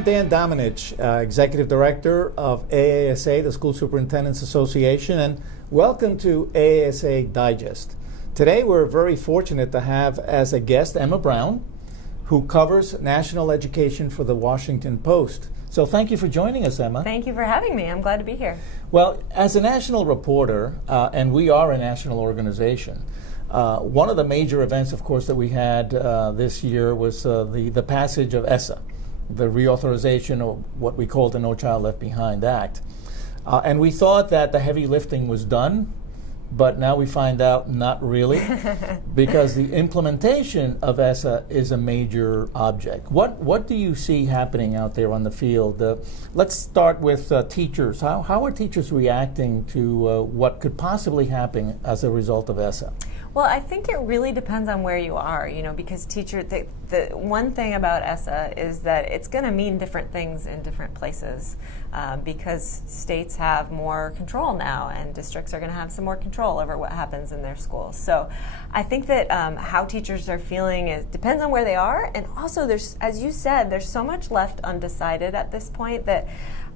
I'm Dan Domenech, Executive Director of AASA, the School Superintendents Association, and welcome to AASA Digest. Today we're very fortunate to have as a guest Emma Brown, who covers national education for the Washington Post. So thank you for joining us, Emma. Thank you for having me. I'm glad to be here. Well, as a national reporter, and we are a national organization, one of the major events, of course, that we had this year was the passage of AASA, the reauthorization of what we call the No Child Left Behind Act. And we thought that the heavy lifting was done, but now we find out not really, because the implementation of AASA is a major object. What do you see happening out there on the field? Let's start with teachers. How are teachers reacting to what could possibly happen as a result of AASA? Well, I think it really depends on where you are, because the one thing about AASA is that it's going to mean different things in different places because states have more control now and districts are going to have some more control over what happens in their schools. So I think that how teachers are feeling depends on where they are, and also there's, as you said, there's so much left undecided at this point that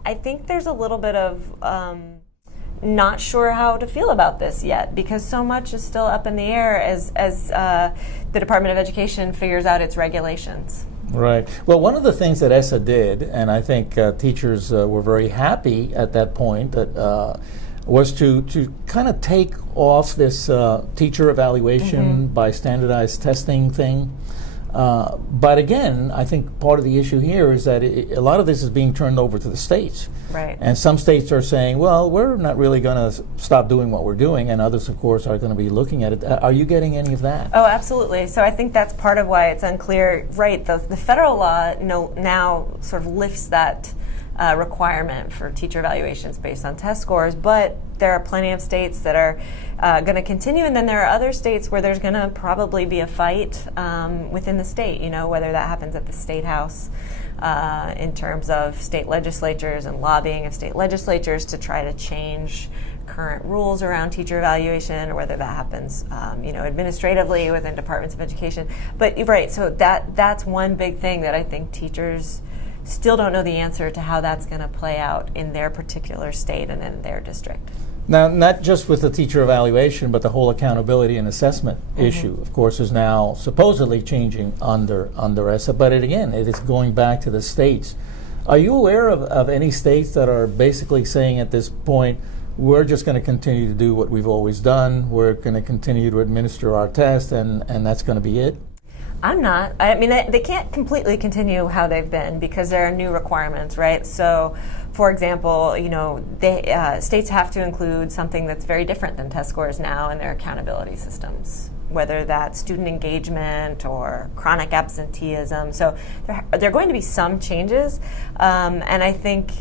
I think there's a little bit of not sure how to feel about this yet, because so much is still up in the air as the Department of Education figures out its regulations. Right. Well, one of the things that AASA did, and I think teachers were very happy at that point, that was to kind of take off this teacher evaluation by standardized testing thing. But again, I think part of the issue here is that a lot of this is being turned over to the states. Right. And some states are saying, well, we're not really going to stop doing what we're doing, and others, of course, are going to be looking at it. Are you getting any of that? Oh, absolutely. So I think that's part of why it's unclear. Right, the federal law now sort of lifts that requirement for teacher evaluations based on test scores, but there are plenty of states that are going to continue, and then there are other states where there's going to probably be a fight within the state, whether that happens at the state house in terms of state legislatures and lobbying of state legislatures to try to change current rules around teacher evaluation, or whether that happens administratively within departments of education. But you're right, so that's one big thing that I think teachers still don't know the answer to how that's going to play out in their particular state and in their district. Now, not just with the teacher evaluation, but the whole accountability and assessment issue, of course, is now supposedly changing under AASA, but it is going back to the states. Are you aware of any states that are basically saying at this point, we're just going to continue to do what we've always done, we're going to continue to administer our test, and that's going to be it? I'm not. I mean, they can't completely continue how they've been because there are new requirements, right? So, for example, states have to include something that's very different than test scores now in their accountability systems, whether that's student engagement or chronic absenteeism. So there are going to be some changes, and I think,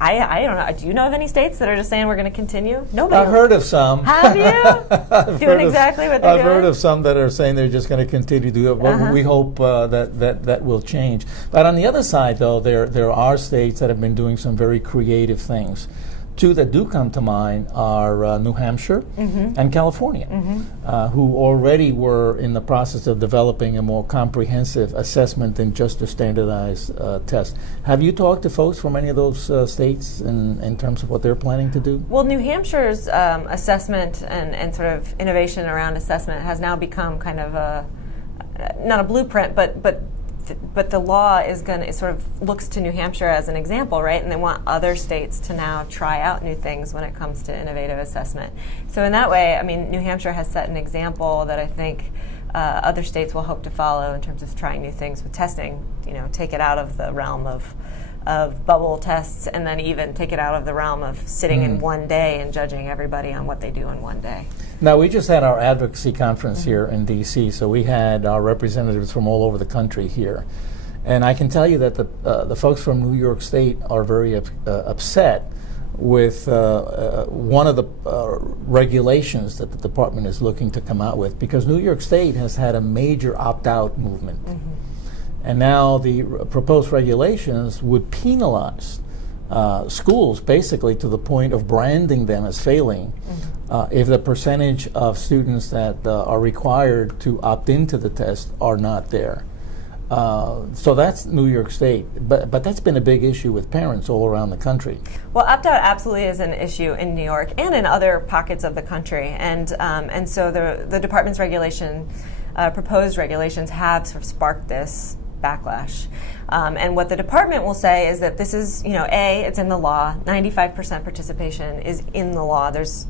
I don't know. Do you know of any states that are just saying we're going to continue? Nobody. I've heard of some. Have you? Doing exactly what they're doing? I've heard of some that are saying they're just going to continue to do it. But we hope that will change. But on the other side, though, there are states that have been doing some very creative things. Two that do come to mind are New Hampshire and California, who already were in the process of developing a more comprehensive assessment than just a standardized test. Have you talked to folks from any of those states in terms of what they're planning to do? Well, New Hampshire's assessment and sort of innovation around assessment has now become kind of not a blueprint, but the law sort of looks to New Hampshire as an example, right? And they want other states to now try out new things when it comes to innovative assessment. So in that way, I mean, New Hampshire has set an example that I think other states will hope to follow in terms of trying new things with testing. Take it out of the realm of bubble tests, and then even take it out of the realm of sitting in one day and judging everybody on what they do in one day. Now, we just had our advocacy conference here in D.C., so we had our representatives from all over the country here. And I can tell you that the folks from New York State are very upset with one of the regulations that the department is looking to come out with, because New York State has had a major opt-out movement. And now the proposed regulations would penalize schools basically to the point of branding them as failing if the percentage of students that are required to opt into the test are not there. So that's New York State, but that's been a big issue with parents all around the country. Well, opt-out absolutely is an issue in New York and in other pockets of the country, and so the department's proposed regulations have sort of sparked this backlash. And what the department will say is that this is, it's in the law. 95% participation is in the law. That's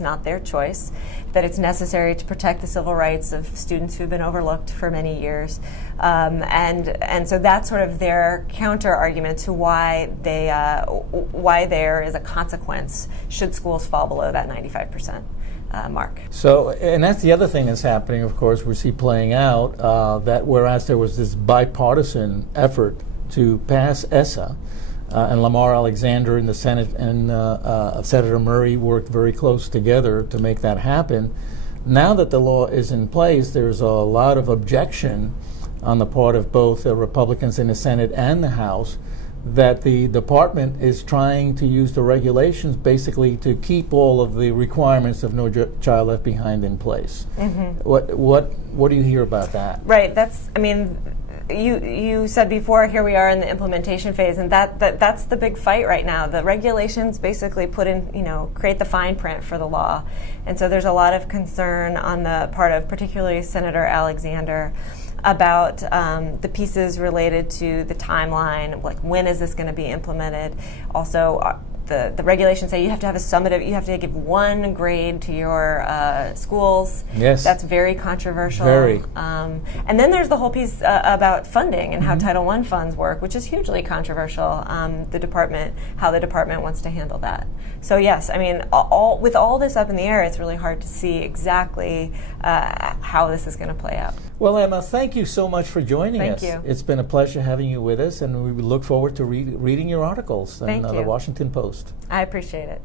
not their choice. That it's necessary to protect the civil rights of students who've been overlooked for many years. And so that's sort of their counter argument to why there is a consequence should schools fall below that 95%. Mark. So, and that's the other thing that's happening, of course, we see playing out, that whereas there was this bipartisan effort to pass AASA, and Lamar Alexander in the Senate and Senator Murray worked very close together to make that happen. Now that the law is in place, there's a lot of objection on the part of both the Republicans in the Senate and the House that the department is trying to use the regulations basically to keep all of the requirements of No Child Left Behind in place. Mm-hmm. What do you hear about that? Right. You said before, here we are in the implementation phase, and that's the big fight right now. The regulations basically create the fine print for the law, and so there's a lot of concern on the part of particularly Senator Alexander about the pieces related to the timeline, like when is this going to be implemented. Also, the regulations say you have to have a summative, you have to give one grade to your schools. Yes. That's very controversial. Very. And then there's the whole piece about funding and how Title I funds work, which is hugely controversial. How the department wants to handle that. So yes, with all this up in the air, it's really hard to see exactly how this is going to play out. Well, Emma, thank you so much for joining us. Thank you. It's been a pleasure having you with us, and we look forward to reading your articles in the Washington Post. I appreciate it.